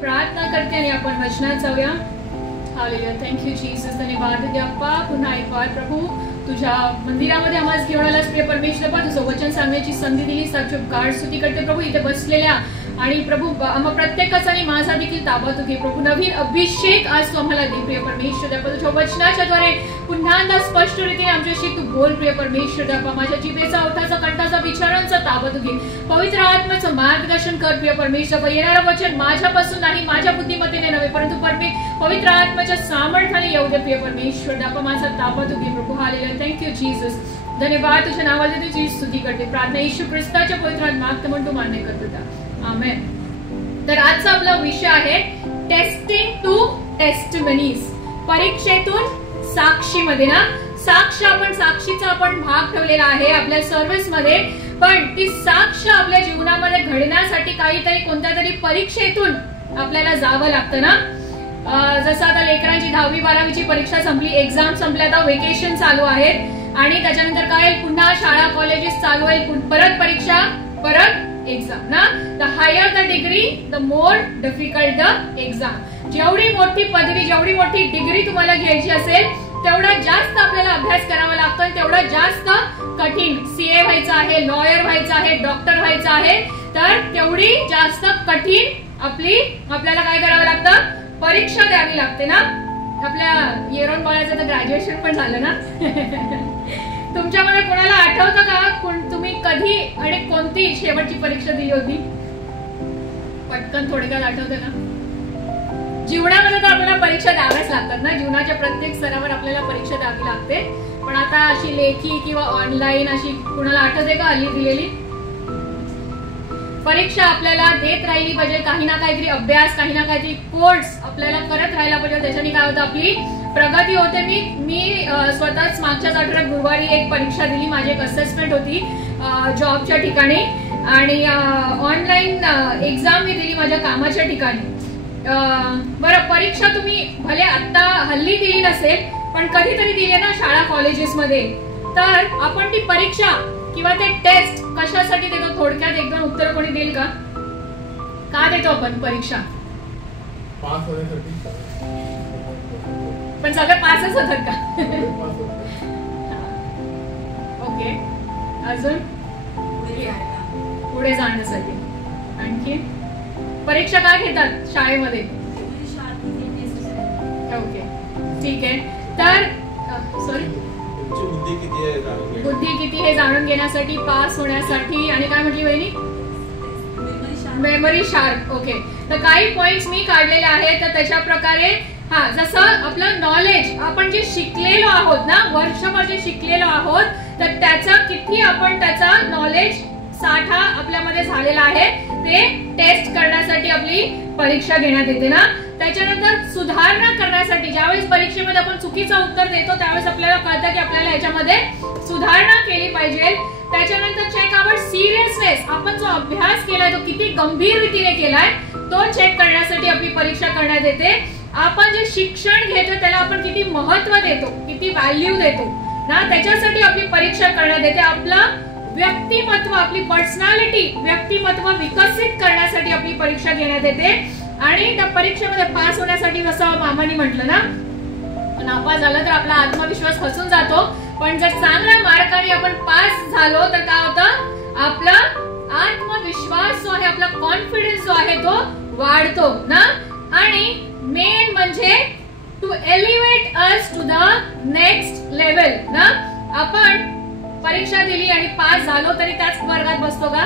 प्रार्थना करते आणि आपण वचनात जाऊया. हालेलुया. Thank you Jesus. धन्यवाद देते अप्पा. पुन्हा एक वार प्रभू तुझ्या मंदिरामध्ये आम्हाला घेऊन आलास प्रिय परमेश्वर. तुझं वचन सांगण्याची संधी दिली. साक्षात स्तुती करते प्रभू. इथे बसलेल्या आणि प्रभू आम्हा प्रत्येकाचा आणि माझा देखील ताबा तू घे प्रभू. नवीन अभिषेक आज तू आम्हाला दे प्रिय परमेश्वर. तुझ्या वचनाच्या द्वारे पुन्हा स्पष्ट रीतीने आमच्याशी तू बोल प्रिय परमेश्वर. माझ्या जिभेचा ओठाचा कंठाचा विचारांचा ताबा तू घे. पवित्र आत्म्याचं मार्गदर्शन कर प्रिय परमेश्वर. येणारं वचन माझ्यापासून नाही, माझ्या बुद्धिमत्तेने नव्हे, परंतु पवित्र आत्म्याच्या सामर्थ्याने येऊ दे प्रिय परमेश्वर. माझा ताबा तू घे प्रभू. हालेलुया. Thank you Jesus. धन्यवाद. तुझ्या नावाने तुझी स्तुती करते. प्रार्थना येशू ख्रिस्ताच्या पवित्र मागतं म्हणून तू मान्य करतो. आमेन. तर आजचा आपला विषय आहे टेस्टिंग टू टेस्टिमनीज. परीक्षेतून साक्षीमध्ये ना. साक्षीचा आपण भाग ठेवलेला आहे आपल्या सर्व्हिस मध्ये. पण ती साक्ष आपल्या जीवनामध्ये घडण्यासाठी काहीतरी कोणत्या तरी परीक्षेतून आपल्याला जावं लागतं ना. जसं आता लेकरांची 10वी 12वीची परीक्षा संपली, एक्झाम संपल्या, आता वेकेशन चालू आहेत आणि त्याच्यानंतर काय पुन्हा शाळा कॉलेजेस चालू आहेत, परत परीक्षा, परत एक्झाम ना. The higher the degree the more difficult the exam. जेवढी मोठी पदवी, जेवढी मोठी डिग्री तुम्हाला घ्यायची असेल तेवढा जास्त आपल्याला अभ्यास करावा लागतो, तेवढा जास्त कठीण. सीए व्हायचं आहे, लॉयर व्हायचं आहे, डॉक्टर व्हायचं आहे, तर तेवढी जास्त कठीण आपल्याला काय करावं लागतं, परीक्षा द्यावी लागते ना. आपल्या येरोन बाळाचं तर ग्रॅज्युएशन पण झालं ना. तुमच्यामध्ये कोणाला आठवतं का तुम्ही कधी आणि कोणती शेवटची परीक्षा दिली होती? पटकन थोडक्यात आठवतं का? जीवनामध्ये तर आपल्याला परीक्षा द्याव्याच लागतात ना. जीवनाच्या प्रत्येक स्तरावर आपल्याला परीक्षा द्यावी लागते. पण आता अशी लेखी किंवा ऑनलाईन अशी कुणाला आठवते का हल्ली दिलेली परीक्षा आपल्याला देत राहिली पाहिजे. काही ना काहीतरी अभ्यास, काही ना काहीतरी कोर्स आपल्याला करत राहायला पाहिजे. त्याच्याने काय होतं, आपली प्रगती होते. मी स्वतःच मागच्याच आठवड्यात गुरुवारी एक परीक्षा दिली. माझी एक असेसमेंट होती जॉबच्या ठिकाणी आणि ऑनलाईन एक्झाम मी दिली माझ्या कामाच्या ठिकाणी. बरं, परीक्षा तुम्ही भले आता हल्ली दिली नसेल पण कधीतरी दिली ना शाळा कॉलेजेस मध्ये, तर आपण ती परीक्षा किंवा ते टेस्ट कशासाठी देतो? थोडक्यात एक दोन उत्तर कोणी देईल का? का देतो आपण परीक्षा? पास होण्यासाठी. पण सगळे पासच होतात का? ओके. अजून पुढे जाण्यासाठी. आणखी परीक्षा का घेतात शाळेमध्ये? ओके, ठीक आहे. तर सॉरी, बुद्धी किती हे जाणून घेण्यासाठी, पास होण्यासाठी, आणि काय म्हटली वहिनी? Memory sharp. ओके. तर काही पॉइंट्स मी काढलेले आहेत. तर त्याच्या प्रकारे जसं आपलं नॉलेज आपण जे शिकलेलो आहोत ना, वर्षभर जे शिकलेलो आहोत, तर त्याचा किती आपण त्याचा नॉलेज साठा आपल्यामध्ये झालेला आहे ते टेस्ट करण्यासाठी आपली परीक्षा घेण्यात येते ना. त्याच्यानंतर सुधारणा करण्यासाठी ज्यावेळेस परीक्षेमध्ये आपण चुकीचं उत्तर देतो त्यावेळेस आपल्याला कळतं की आपल्याला याच्यामध्ये सुधारणा केली पाहिजे. त्याच्यानंतर चेक आवर सिरियसनेस. आपण जो अभ्यास केलाय तो किती गंभीर रीतीने केलाय तो चेक करण्यासाठी आपली परीक्षा करण्यात येते. आपण जे शिक्षण घेतो त्याला आपण किती महत्व देतो, किती व्हॅल्यू देतो ना, त्याच्यासाठी आपली परीक्षा करण्यात येते. आपला व्यक्तिमत्व, आपली पर्सनॅलिटी, व्यक्तिमत्व विकसित करण्यासाठी आपली परीक्षा घेण्यात येते. आणि त्या परीक्षेमध्ये पास होण्यासाठी जसं मामानी म्हटलं ना, नापास झालं तर आपला आत्मविश्वास खचून जातो. पण जर चांगल्या मार्काने आपण पास झालो तर काय होतं, आपला आत्मविश्वास जो आहे, आपला कॉन्फिडन्स जो आहे तो वाढतो ना. आणि मेन म्हणजे to elevate us to the next level ना. आपण परीक्षा दिली आणि पास झालो तरी त्याच वर्गात बसतो का?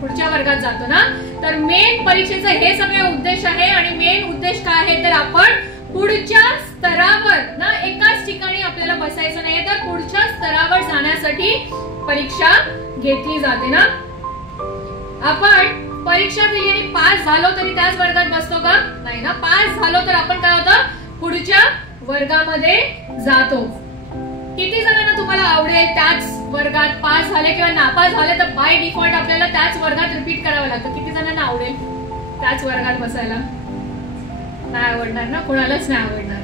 पुढच्या वर्गात जातो ना. तर मेन परीक्षेचा हे सगळे उद्देश आहे. आणि मेन उद्देश काय आहे तर आपण पुढच्या स्तरावर ना, एकाच ठिकाणी आपल्याला बसायचं नाही, तर पुढच्या स्तरावर जाण्यासाठी परीक्षा घेतली जाते ना. आपण परीक्षा दिली आणि पास झालो तरी त्याच वर्गात बसतो का? नाही ना. पास झालो तर आपण काय होतं, पुढच्या वर्गामध्ये जातो. किती जणांना तुम्हाला आवडेल त्याच वर्गात पास झाले किंवा नापास झाले तर बाय डिफॉल्ट आपल्याला त्याच वर्गात रिपीट करावं लागतं? किती जणांना आवडेल त्याच वर्गात बसायला? नाही आवडणार ना, कोणालाच नाही आवडणार.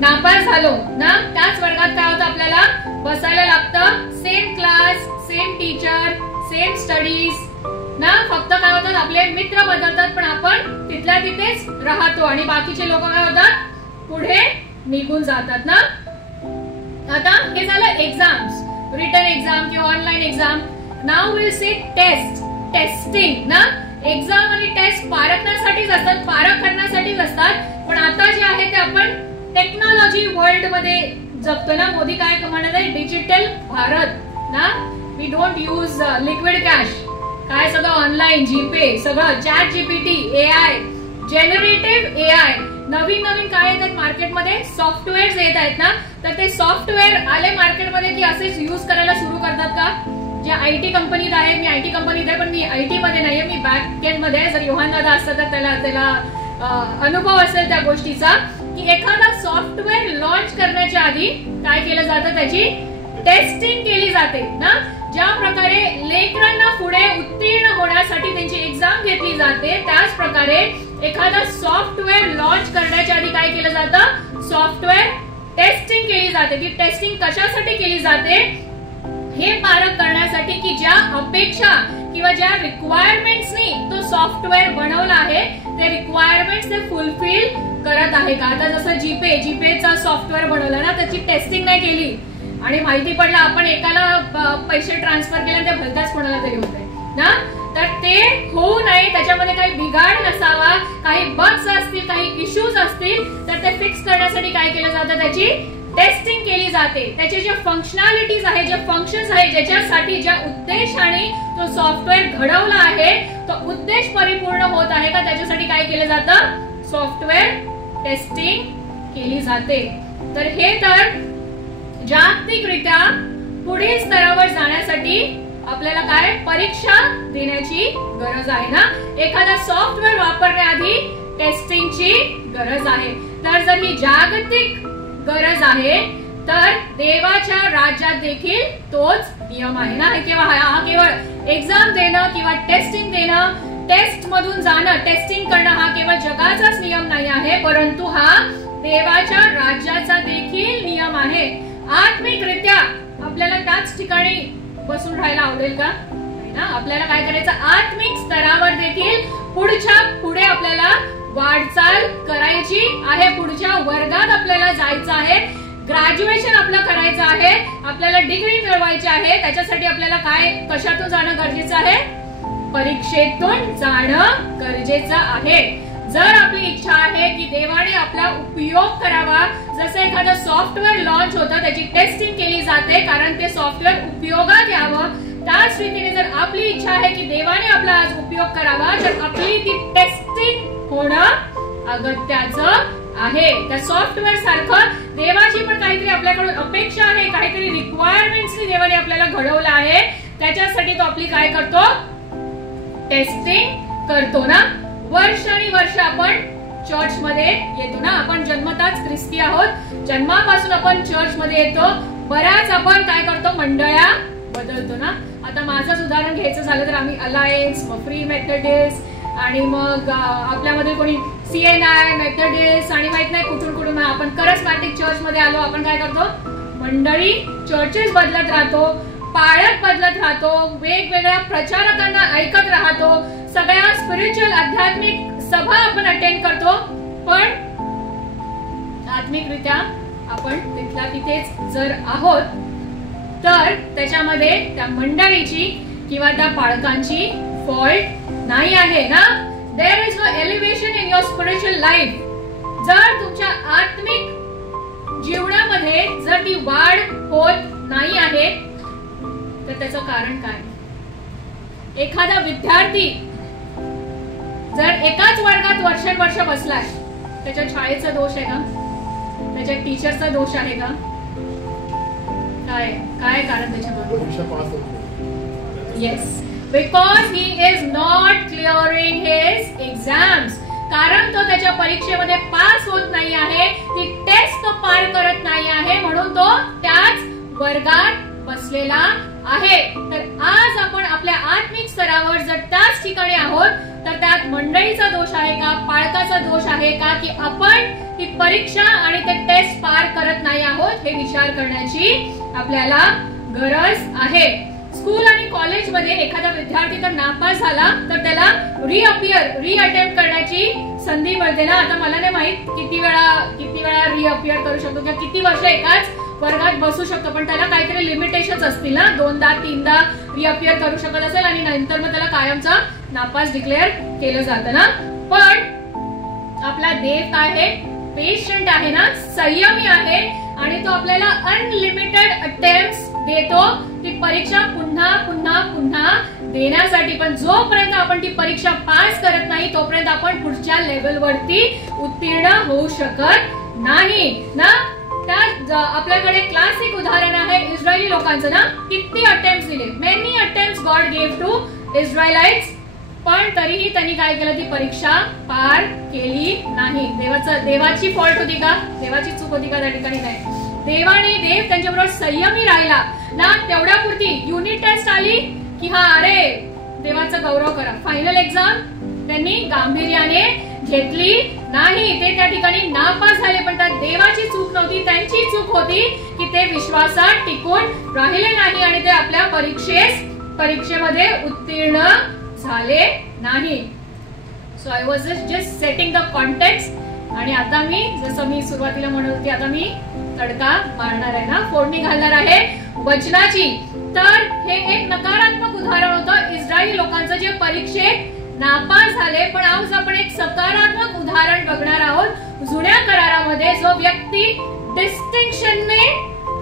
नापास झालो ना, त्याच वर्गात काय होतं, आपल्याला बसायला लागतं. Same class, same teacher, same studies ना. फक्त काय होतात, आपले मित्र बदलतात पण आपण तिथल्या तिथेच राहतो आणि बाकीचे लोक काय होतात, पुढे निघून जातात ना. आता हे झालं एक्झाम्स, रिटन एक्झाम किंवा online exam. Now will see test, testing ना. एक्झाम आणि टेस्ट पारखण्यासाठीच असतात, पारख करण्यासाठीच असतात. पण आता जे आहे ते आपण टेक्नॉलॉजी वर्ल्ड मध्ये जगतो ना. मोदी काय म्हणत आहे, डिजिटल भारत ना. We don't use liquid cash, काय सगळं ऑनलाईन, जीपे, सगळं ChatGPT, AI, generative AI, नवीन नवीन काय येतात मार्केटमध्ये, सॉफ्टवेअर्स येत आहेत ना. तर ते सॉफ्टवेअर आले मार्केटमध्ये की असेच युज करायला सुरू करतात का. जे आयटी कंपनीत आहे, मी आयटी कंपनीत आहे पण मी आयटी मध्ये नाहीये, मी बॅक एंड मध्ये. जर योहान दादा असतं तर त्याला अनुभव असेल त्या गोष्टीचा की एखादा सॉफ्टवेअर लॉन्च करण्याच्या आधी काय केलं जातं, त्याची टेस्टिंग केली जाते ना. ज्या प्रकारे लेकरांना पुढे उत्तीर्ण होण्यासाठी त्यांची एक्झाम घेतली जाते, त्याच प्रकारे एखादा सॉफ्टवेअर लॉन्च करण्याच्या आधी काय केलं जातं, सॉफ्टवेअर टेस्टिंग केली जाते. ती टेस्टिंग कशासाठी केली जाते, हे पारख करण्यासाठी की ज्या अपेक्षा किंवा ज्या रिक्वायरमेंट्सनी तो सॉफ्टवेअर बनवला आहे ते रिक्वायरमेंट्स ते फुलफिल करत आहे का. आता जसं जीपेचा सॉफ्टवेअर बनवलं ना, त्याची टेस्टिंग नाही केली आणि माहिती पडलं आपण एकाला पैसे ट्रान्सफर केले ते भलताच कोणाला तरी होते ना. तर ते होऊ नये, त्याच्यामध्ये काही बिघाड नसावा, काही बग्स असतील, काही इश्यूज असतील तर ते फिक्स करण्यासाठी काय केलं जातं, त्याची टेस्टिंग केली जाते. त्याचे जे फंक्शनॅलिटीज आहे, जे फंक्शन्स आहे, ज्याच्यासाठी ज्या उद्देशाने तो सॉफ्टवेअर घडवला आहे तो उद्देश परिपूर्ण होत आहे का, त्याच्यासाठी काय केलं जातं, सॉफ्टवेअर टेस्टिंग केली जाते. तर हे तर जागतिकरित्या पुढील स्तरावर जाण्यासाठी आपल्याला काय परीक्षा देण्याची गरज आहे ना. एखादा सॉफ्टवेअर वापरण्याआधी टेस्टिंगची गरज आहे. तर जर ही जागतिक गरज आहे तर देवाच्या राज्यात देखील तोच नियम आहे ना. हा केवळ एक्झाम देणं किंवा टेस्टिंग देणं, टेस्ट मधून जाणं, टेस्टिंग करणं हा केवळ जगाचाच नियम नाही आहे, परंतु हा देवाच्या राज्याचा देखील नियम आहे. आत्मिकरित्या आपल्याला त्याच ठिकाणी बसून राहायला आवडेल का, ना. आपल्याला काय करायचं, आत्मिक स्तरावर देखील पुढे आपल्याला वाटचाल करायची आहे, पुढच्या वर्गात आपल्याला जायचं आहे, ग्रॅज्युएशन आपलं करायचं आहे, आपल्याला डिग्री मिळवायची आहे. त्याच्यासाठी आपल्याला काय, कशातून जाणं गरजेचं आहे, परीक्षेतून जाणं गरजेचं आहे. जर आपली इच्छा आहे की देवाने आपला उपयोग करावा, जसं एखादं सॉफ्टवेअर लॉन्च होतं त्याची टेस्टिंग केली जाते कारण ते सॉफ्टवेअर उपयोगात यावं, त्याच रीतीने जर आपली इच्छा आहे की देवाने आपला आज उपयोग करावा तर आपली ती टेस्टिंग होणं अगत्याचं आहे. त्या सॉफ्टवेअर सारखं देवाची पण काहीतरी आपल्याकडून अपेक्षा आहे, काहीतरी रिक्वायरमेंट्स देवाने आपल्याला घडवलं आहे, त्याच्यासाठी तो आपली काय करतो, टेस्टिंग करतो ना. वर्ष आणि वर्ष आपण चर्च मध्ये येतो ना. आपण जन्मताच ख्रिस्ती आहोत, जन्मापासून आपण चर्च मध्ये येतो. बऱ्याच आपण काय करतो, मंडळ्या बदलतो ना. आता माझंच उदाहरण घ्यायचं झालं तर आम्ही अलायन्स, मग फ्री मेथडिस्ट आणि मग आपल्यामध्ये कोणी CNI, मेथडिस्ट आणि माहित नाही कुठून कुठून आपण करिस्मॅटिक चर्च मध्ये आलो. आपण काय करतो, मंडळी, चर्चेस बदलत राहतो, पाळक बदलत राहतो, वेगवेगळ्या प्रचारकांना ऐकत राहतो, सगळ्या स्पिरिच्युअल आध्यात्मिक सभा आपण अटेंड करतो. पण आत्मिकरित्या आपण तिथल्या तिथेच जर आहोत तर त्याच्यामध्ये त्या मंडळीची किंवा त्या पाळकांची फॉल्ट नाही आहे ना. There is no elevation in your spiritual life. जर तुमच्या आत्मिक जीवनामध्ये जर ती वाढ होत नाही आहे तर त्याचं कारण काय. एखादा विद्यार्थी जर एकाच वर्गात वर्षानुवर्ष बसलाय, त्याच्या शाळेचा दोष आहे का, त्याच्या टीचरचा दोष आहे का, काय काय कारण त्याच्यामध्ये. Yes, because he is not clearing his exams. कारण तो त्याच्या परीक्षेमध्ये पास होत नाही आहे, ती टेस्ट तो पार करत नाही आहे, म्हणून तो त्याच वर्गात बसलेला आहे. तर आज आपण आपल्या आत्मिक स्तरावर जर त्याच ठिकाणी आहोत तर त्यात मंडळीचा दोष आहे का, पाळकाचा दोष आहे का, की आपण ती परीक्षा आणि ते टेस्ट पार करत नाही आहोत, हे विचार करण्याची आपल्याला गरज आहे. स्कूल आणि कॉलेजमध्ये एखादा विद्यार्थी जर नापास झाला तर त्याला रिअटेम्प्ट करण्याची संधी मिळते ना. आता मला नाही माहित किती वेळा रिअपियर करू शकतो किंवा किती वर्ष एकाच वर्गात बसू शकतो, पण त्याला काहीतरी लिमिटेशन्स असतील ना. 2दा 3दा रिअपियर करू शकत असेल आणि नंतर मग त्याला कायमचा नापास डिक्लेअर केलं जातं ना. पण आपला देव काय आहे? पेशंट आहे ना, संयमी आहे आणि तो आपल्याला अनलिमिटेड अटेम्प्ट्स देतो ती परीक्षा पुन्हा पुन्हा पुन्हा देण्यासाठी. पण जोपर्यंत आपण ती परीक्षा पास करत नाही तोपर्यंत आपण पुढच्या लेवलवरती उत्तीर्ण होऊ शकत नाही ना. त्या आपल्याकडे क्लासिक उदाहरण आहे इस्रायली लोकांचं ना. किती अटेम्प्ट्स दिले, many attempts God gave to Israelites, पण तरीही त्यांनी काय केलं? ती परीक्षा पार केली नाही. देवाची फॉल्ट होती का? देवाची चूक होती का? त्या ठिकाणी नाही. देव त्यांच्याबरोबर संयमी राहिला ना. तेवढ्यापुरती युनिट टेस्ट आली की हा अरे देवाचा गौरव करा. फायनल एक्झाम त्यांनी गांभीर्याने घेतली नाही. ते त्या ठिकाणी नापास झाले, पण त्यात देवाची चूक नव्हती, त्यांची चूक होती की ते विश्वासात टिकून राहिले नाही आणि ते आपल्या परीक्षेमध्ये उत्तीर्ण झाले नाही. So I was just setting the context. आणि आता जसं मी सुरुवातीला म्हणत होती, आता मी तडका मारणार आहे ना, फोडणी घालणार आहे वचनाची. तर हे एक नकारात्मक उदाहरण होतं इस्रायली लोकांचं जे परीक्षेत नापास झाले. पण आज आपण एक सकारात्मक उदाहरण बघणार आहोत. जुन्या करारामध्ये जो व्यक्ती डिस्टिंक्शनने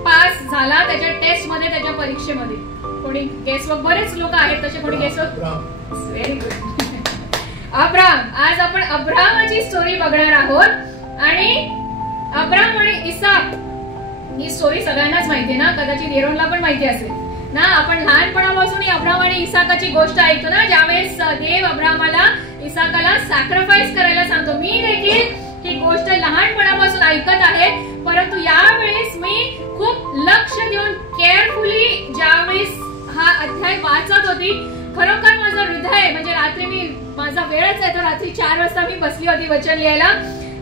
पास झाला त्याच्या टेस्ट मध्ये, त्याच्या परीक्षेमध्ये. कोणी गेसवर्क? बरेच लोक आहेत तसे. कोणी गेसवर्क? Very good. अब्राम. आज आपण अब्रामाची स्टोरी बघणार आहोत. आणि अब्राम आणि इसाक ही स्टोरी सगळ्यांनाच माहिती आहे ना, कदाचित येरोनला पण माहिती असेल ना. आपण लहानपणापासून अब्राम आणि इसाकाची गोष्ट ऐकतो ना, ज्यावेळेस देव अब्रामाला इसाकाला सॅक्रिफाईस करायला सांगतो. मी देखील ही गोष्ट लहानपणापासून ऐकत आहे, परंतु यावेळेस मी खूप लक्ष देऊन केअरफुली ज्यावेळेस हा अध्याय वाचत होती, खरोखर माझं हृदय, म्हणजे रात्री माझा वेळच आहे, तर रात्री 4 वाजता मी बसली होती वचन लिहायला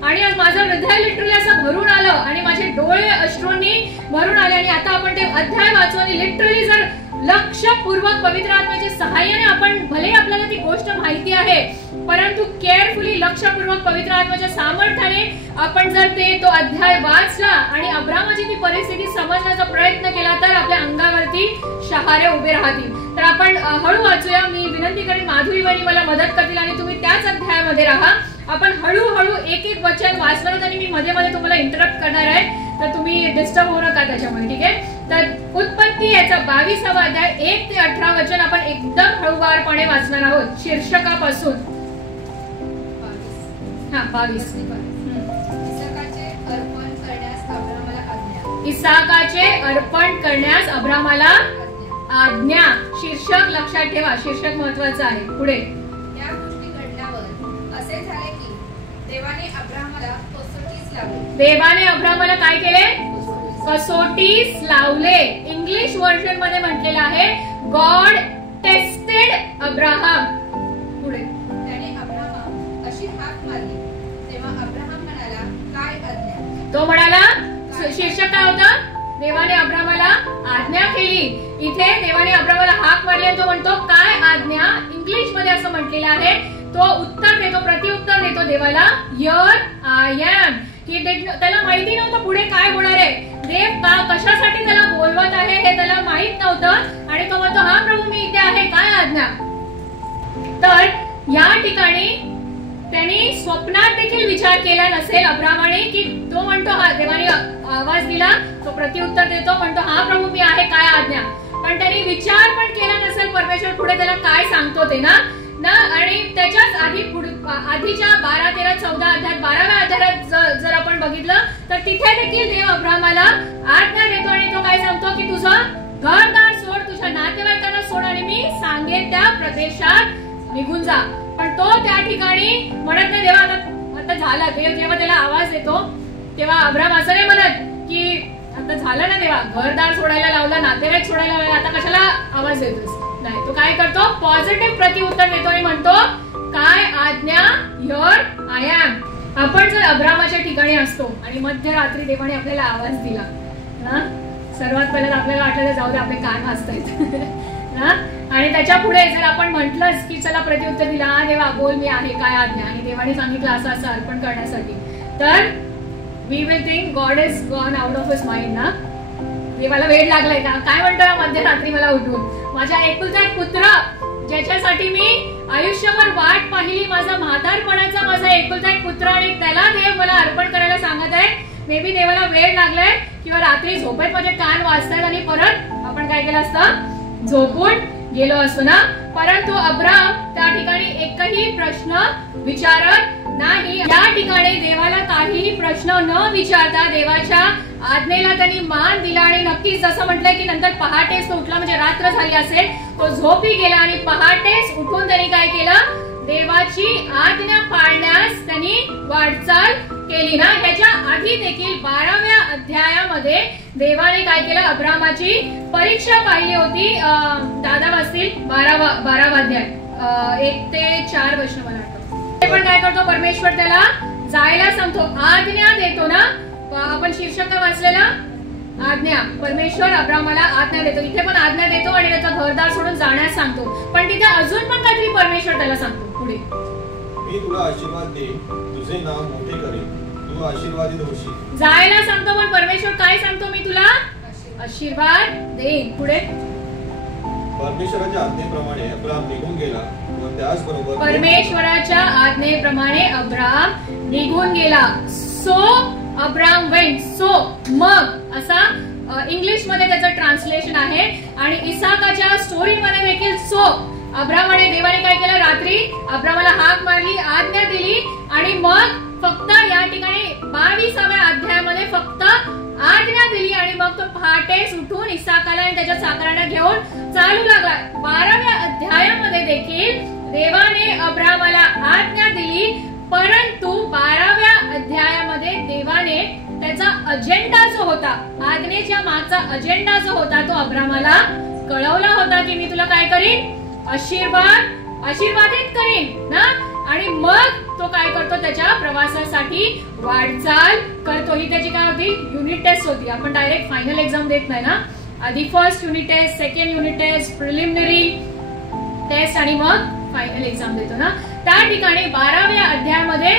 आणि माझं हृदय लिटरली असं भरून आलं आणि माझे डोळे अश्रूंनी भरून आले. आणि आता आपण ते अध्याय वाचू आणि लिटरली जर लक्षपूर्वक पवित्र आत्म्याच्या सहाय्याने, आपण भले आपल्याला ती गोष्ट माहिती आहे परंतु केअरफुली लक्षपूर्वक पवित्र आत्म्याच्या सामर्थ्याने आपण जर तो अध्याय वाचला आणि अब्रामाची ती परिस्थिती समजण्याचा प्रयत्न केला तर आपल्या अंगावरती शहारे उभे राहतील. तर आपण हळू वाचूया. मी विनंती करेन माधुरी बहिणी मला मदत करतील आणि तुम्ही त्याच अध्यायामध्ये राहा. आपण हळूहळू एक एक वचन वाचलं आणि मी मध्ये मध्ये तुम्हाला इंटरप्ट करणार आहे, तर तुम्ही डिस्टर्ब होऊ नका त्याच्यामध्ये. ठीक आहे. तर उत्पत्ती याचा 22वा अध्याय 1 ते 18 वचन आपण एकदम हळूवारपणे वाचणार आहोत शीर्षकापासून. 22. इसाकाचे अर्पण करण्यास अब्रामाला आज्ञा. शीर्षक लक्षात ठेवा, शीर्षक महत्वाचं आहे. पुढे. या गोष्टी घडल्यावर असे झाले की देवाने अब्रामाला कसोटीस लावले. देवाने अब्रामाला काय केले? कसोटीस लावले. इंग्लिश व्हर्जन मध्ये म्हटलेलं आहे गॉड टेस्टेड अब्राहम. पुढे. त्याने अब्राहम अशी हाक मारली तेव्हा अब्राहम म्हणाला, काय आज्ञा? तो म्हणाला, शीर्षक काय होतं? देवाने अब्रामाला आज्ञा केली. इथे देवाने अब्रामाला हाक मारली आणि तो म्हणतो काय आज्ञा? इंग्लिश मध्ये असं म्हटलेलं आहे. तो उत्तर देतो, प्रत्युत्तर देतो देवाला, हिअर आय एम. त्याला माहिती नव्हतं पुढे काय होणार आहे. देव कशासाठी त्याला बोलवत आहे हे त्याला माहित नव्हतं आणि तो म्हणतो हा प्रभू मी इथे आहे, काय आज्ञा? तर या ठिकाणी त्यांनी स्वप्नात देखील विचार केला नसेल अब्रामाने की तो म्हणतो हा देवाने आवाज दिला, तो प्रत्युत्तर देतो, म्हणतो हा प्रभू मी आहे, काय आज्ञा? पण त्यांनी विचार पण केला नसेल परमेश्वर पुढे त्याला काय सांगतो ते ना. आणि त्याच्याच आधीच्या 12, 13, 14 अध्यायात 12व्या अध्यायात जर आपण बघितलं तर तिथे देखील देव अब्रामाला आज्ञा देतो आणि तो काय सांगतो की तुझं घरदार सोड, तुझ्या नातेवाईकांना सोड आणि मी सांगेन त्या प्रदेशात निघून जा. पण तो त्या ठिकाणी म्हणत नाही देवा आता झाला. देव जेव्हा त्याला आवाज देतो तेव्हा अब्राम असं नाही म्हणत की आता झालं ना देवा, घरदार सोडायला लावलं, नातेवाईक सोडायला लावलं, आता कशाला आवाज देतोस? नाही, तो काय करतो? पॉझिटिव्ह प्रत्युत्तर देतो आणि म्हणतो काय आज्ञा? Here I am. आपण जर अब्रामाच्या ठिकाणी असतो आणि मध्यरात्री देवाने आपल्याला आवाज दिला ना, सर्वात पहिला आपल्याला वाटलं जाऊ दे आपले कान वाजतायत आणि त्याच्या पुढे जर आपण म्हटलंच की चला प्रत्युत्तर दिला, हा देवा बोल मी आहे काय आज्ञा, आणि देवाने सांगितलं असं असं अर्पण करण्यासाठी, तर we will think God is gone out of his mind ना, देवाला वेळ लागलाय का, काय म्हणतोय मध्यरात्री मला उठून, माझ्या एकुलता एक पुत्र ज्याच्यासाठी मी आयुष्यभर वाट पाहिली, माझा म्हातारपणाचा माझा एकुलता एक पुत्र, आणि त्याला देव मला अर्पण करायला सांगत आहे. मे बी देवाला वेळ लागलाय किंवा रात्री झोपेत माझे कान वाजतात आणि परत आपण काय केलं असतं, झोपून गेलो असतो ना. परंतु अब्राम त्या ठिकाणी एकही प्रश्न विचारत नाही. या ठिकाणी देवाला काहीही प्रश्न न विचारता देवाच्या आज्ञेला त्यांनी मान दिला, आणि नक्कीच जसं म्हटलंय की नंतर पहाटेच तो उठला, म्हणजे रात्र झाली असेल, तो झोपी गेला आणि पहाटेच उठून त्यांनी काय केलं, देवाची आज्ञा पाळण्यास त्यांनी वाटचाल केली ना. ह्याच्या आधी देखील 12व्या अध्यायामध्ये देवाने काय केलं, अब्रामाची परीक्षा पाहिली होती. दादा वाचतील 12वा अध्याय 1 ते 4 वचन मला वाटतं. ते पण काय करतो, परमेश्वर त्याला जायला सांगतो, आज्ञा देतो ना. आपण शीर्षक वाचलेला आज्ञा, परमेश्वर अब्रामाला आज्ञा देतो. इथे पण आज्ञा देतो आणि त्याचं घरदार सोडून जाण्यास सांगतो, पण तिथे अजून पण काहीतरी परमेश्वर त्याला सांगतो पुढे, मी तुला आशीर्वाद देईन, तुझे नाव मोठे करेन, तू आशीर्वादित होशील. जायला सांगतो, पण परमेश्वर काय सांगतो, मी तुला आशीर्वाद देईन. पुढे परमेश्वराच्या आज्ञेप्रमाणे अब्राम निघून गेला व त्याचबरोबर परमेश्वराच्या आज्ञेप्रमाणे अब्राम निघून गेला. सो अब्राम वेंट, सो मग असा इंग्लिश मध्ये त्याचं ट्रान्सलेशन आहे, आणि इसाकाच्या स्टोरी मध्ये देखील सो अब्राम आणि देवाने काय केलं, रात्री अब्रामाला हाक मारली, आज्ञा दिली, आणि मग फक्त या ठिकाणी 22व्या अध्यायामध्ये फक्त आज्ञा दिली, आणि मग तो पहाटेच उठून इसाकाला आणि त्याच्या चाकरांना घेऊन चालू लागला. 12व्या अध्यायामध्ये देखील देवाने अब्रामाला आज्ञा दिली, परंतु 12व्या अध्यायामध्ये देवाने त्याचा अजेंडा जो होता, आज्ञेच्या मागचा अजेंडा जो होता, तो अब्रामाला कळवला होता की मी तुला काय करीन, आशीर्वादित करीन ना. आणि मग तो काय करतो, त्याच्या प्रवासासाठी वाटचाल करतो. ही त्याची काय होती, युनिट टेस्ट होती. आपण डायरेक्ट फायनल एक्झाम देत नाही ना, आधी first unit test, second unit test, preliminary test, आणि मग फायनल एक्झाम देतो ना. त्या ठिकाणी 12व्या अध्यायामध्ये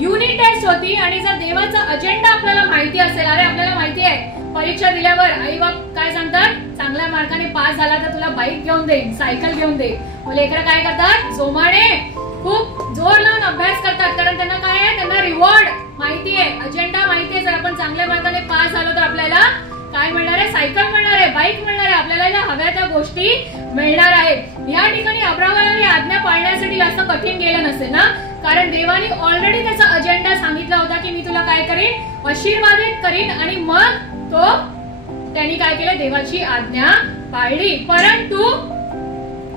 युनिट टेस्ट होती, आणि जर देवाचा अजेंडा आपल्याला माहिती असेल, अरे आपल्याला माहिती आहे परीक्षा दिल्यावर आई बाप काय सांगतात, चांगल्या मार्काने पास झाला तर तुला बाईक घेऊन देईन, सायकल घेऊन दे. लेकरं काय करतात, जोमाने खूप जोर लावून अभ्यास करतात, कारण त्यांना काय आहे, त्यांना रिवॉर्ड माहिती आहे, अजेंडा माहिती आहे. जर आपण चांगल्या मार्काने पास झालो तर आपल्याला काय मिळणार आहे, सायकल मिळणार आहे, बाईक मिळणार आहे, आपल्याला हव्या त्या गोष्टी मिळणार आहेत. या ठिकाणी अब्रामाला आज्ञा पाळण्यासाठी जास्त कठीण गेलं नसेल ना, कारण देवाने ऑलरेडी त्याचा अजेंडा सांगितला होता की मी तुला काय करीन, आशीर्वादित करीन, आणि मग तो त्यांनी काय केलं, देवाची आज्ञा पाळली. परंतु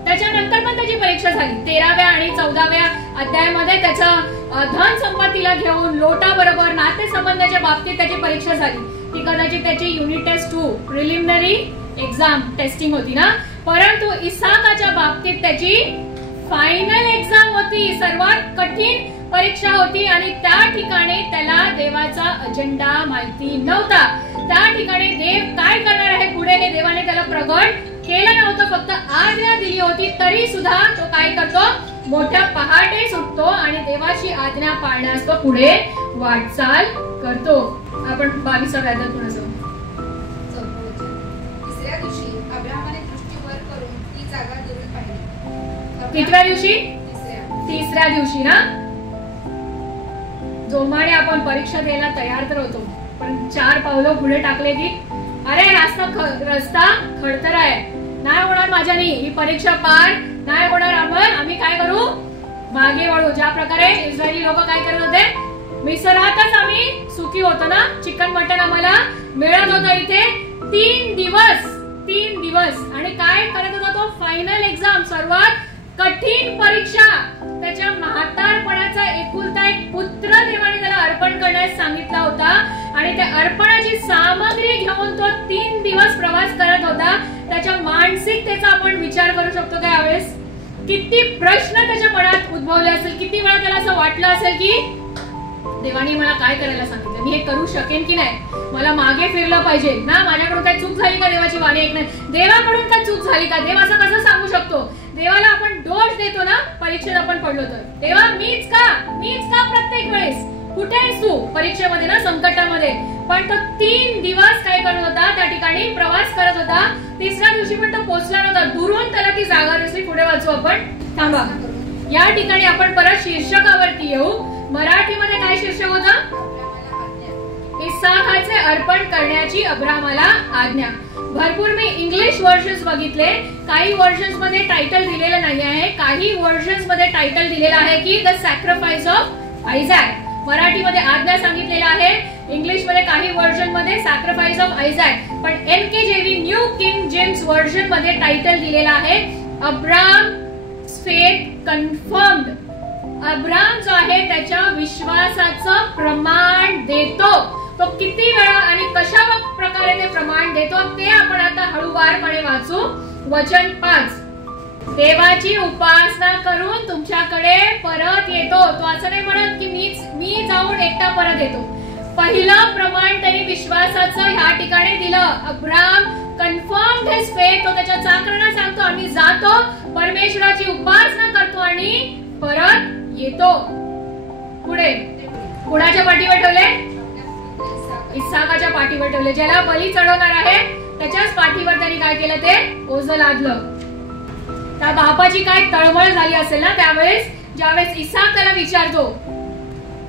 त्याच्यानंतर पण त्याची परीक्षा झाली. 13व्या आणि 14व्या अध्यायामध्ये त्याचं धन संपत्तीला घेऊन लोटा बरोबर नातेसंबंधाच्या बाबतीत त्याची परीक्षा झाली. ती कदाचित त्याची unit test 2 preliminary exam testing होती ना. परंतु इसाकाच्या बाबतीत त्याची फायनल एक्झाम होती, सर्वात कठीण परीक्षा होती, आणि त्या ठिकाणी त्याला देवाचा अजेंडा माहिती नव्हता. त्या ठिकाणी देव काय करणार आहे पुढे हे देवाने त्याला प्रगट केलं नव्हतं, फक्त आज्ञा दिली होती. तरी सुद्धा तो काय करतो, मोठ्या पहाटे सुटतो आणि देवाची आज्ञा पाळण्यास तो पुढे वाटचाल करतो. आपण 22व्या अध्यायात पुढे जाऊ. तिसऱ्या दिवशी अब्रामाने दृष्टी वर करून ती जागा दुरून पाहिली. कितव्या दिवशी, तिसऱ्या दिवशी ना. जोमाने आपण परीक्षा द्यायला तयार तर होतो, पण 4 पावलं पुढे टाकले की अरे रस्ता खडतर आहे, नाही होणार माझ्यानी, ही परीक्षा पार नाही होणार, आम्ही काय करू, मागे वळू. ज्या प्रकारे इस्रायली लोक काय करत होते, मिसरातच आम्ही सुखी होतो ना, चिकन मटन आम्हाला मिळत होतं. इथे 3 दिवस आणि काय करत होता तो, फायनल एक्झाम, सर्वात कठीण परीक्षा. त्याच्या म्हातारपणाचा एकुलता एक पुत्र देवाने त्याला अर्पण करण्यास सांगितला होता, आणि त्या अर्पणाची सामग्री घेऊन तो 3 दिवस प्रवास करत होता. त्याच्या मानसिकतेचा आपण विचार करू शकतो का यावेळेस, किती प्रश्न त्याच्या मनात उद्भवले असेल, किती वेळा त्याला असं वाटलं असेल की देवाने मला काय करायला सांगितलं, मी हे करू शकेन की नाही, मला मागे फिरलं पाहिजे ना, माझ्याकडून काय चूक झाली का देवाची वाणी ऐकण्यात, देवाकडून काय चूक झाली का, देव असं कसं सांगू शकतो. देवाला आपण दोष देतो ना परीक्षेत आपण पडलो तर, देवा मीच का प्रत्येक वेळेस, कुठे आहेस तू परीक्षेमध्ये ना, संकटामध्ये. पण तो 3 दिवस काय करत होता, त्या ठिकाणी प्रवास करत होता. तिसऱ्या दिवशी पण तो पोहोचला नव्हता. दुरून त्याला ती जागा दिसली. पुढे वाचू आपण, थांबा. या ठिकाणी आपण परत शीर्षकावरती येऊ. मराठीमध्ये काय शीर्षक होतं, इसाकाचे अर्पण करण्याची अब्रामाला आज्ञा. भरपूर मी इंग्लिश वर्जन्स बघितले, काही वर्जन्स मध्ये टायटल दिलेलं नाही आहे, काही वर्जन्स मध्ये टायटल दिलेलं आहे की द सॅक्रिफाइस ऑफ आयझॅक. मराठीमध्ये आज्ञा सांगितलेलं आहे, इंग्लिश मध्ये काही वर्जन मध्ये सॅक्रिफाइस ऑफ आयझॅक. पण NKJV new king James version मध्ये टायटल दिलेला आहे अब्राम फेथ कन्फर्म्ड. अब्राम जो आहे त्याच्या विश्वासाचं प्रमाण देतो. तो किती वेळा आणि कशा प्रकारे ते प्रमाण देतो ते आपण आता हळूवारपणे वाचू. वचन 5, देवाची उपासना करून तुमच्याकडे परत येतो. तो असं नाही म्हणत की मी जाऊन एकटा परत येतो. पहिलं प्रमाण त्यांनी विश्वासाचं ह्या ठिकाणी दिलं. Abram confirmed his faith. तो त्याच्या चाकरांना सांगतो आम्ही जातो, परमेश्वराची उपासना करतो आणि परत येतो. पुढे कुणाच्या पाठीवर ठेवले, इसाकाच्या पाठीवर ठेवले. ज्याला बली चढवणार आहे त्याच्याच पाठीवर त्यांनी काय केलं, ते ओझं लादलं. त्या बापाची काय तळमळ झाली असेल ना त्यावेळेस, ज्यावेळेस इसाक त्याला विचारतो.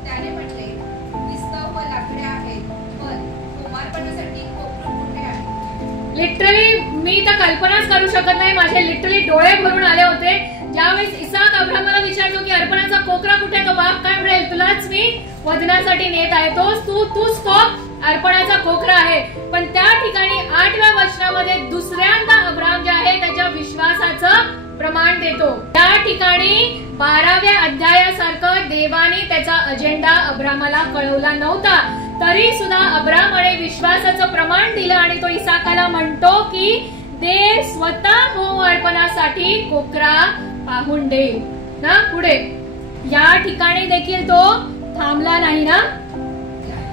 त्याने म्हटले, विस्तव व लाकडे आहेत, पण कुमारपणासाठी कोपरू कुठे आहे. लिटरली मी तर कल्पनाच करू शकत नाही, माझे लिटरली डोळे भरून आले होते ज्यावेळेस इसाक अब्रामाला विचारतो की अर्पणाचा कोकरा कुठे. तो बाप काय म्हणेल, तुलाच मी वधनासाठी नेत आहे, तूच तो अर्पणाचा कोकरा आहे. पण त्या ठिकाणी 8व्या वचनामध्ये दुसऱ्यांदा अब्राम जे आहे त्याच्या विश्वासाचं प्रमाण देतो. त्या ठिकाणी 12व्या अध्यायासारखं देवाने त्याचा अजेंडा अब्रामाला कळवला नव्हता, तरी सुद्धा अब्रामाने विश्वासाचं प्रमाण दिलं आणि तो इसाकाला म्हणतो की देव स्वतः होम अर्पणासाठी कोकरा पाहून देईल ना. पुढे या ठिकाणी देखील तो थांबला नाही ना,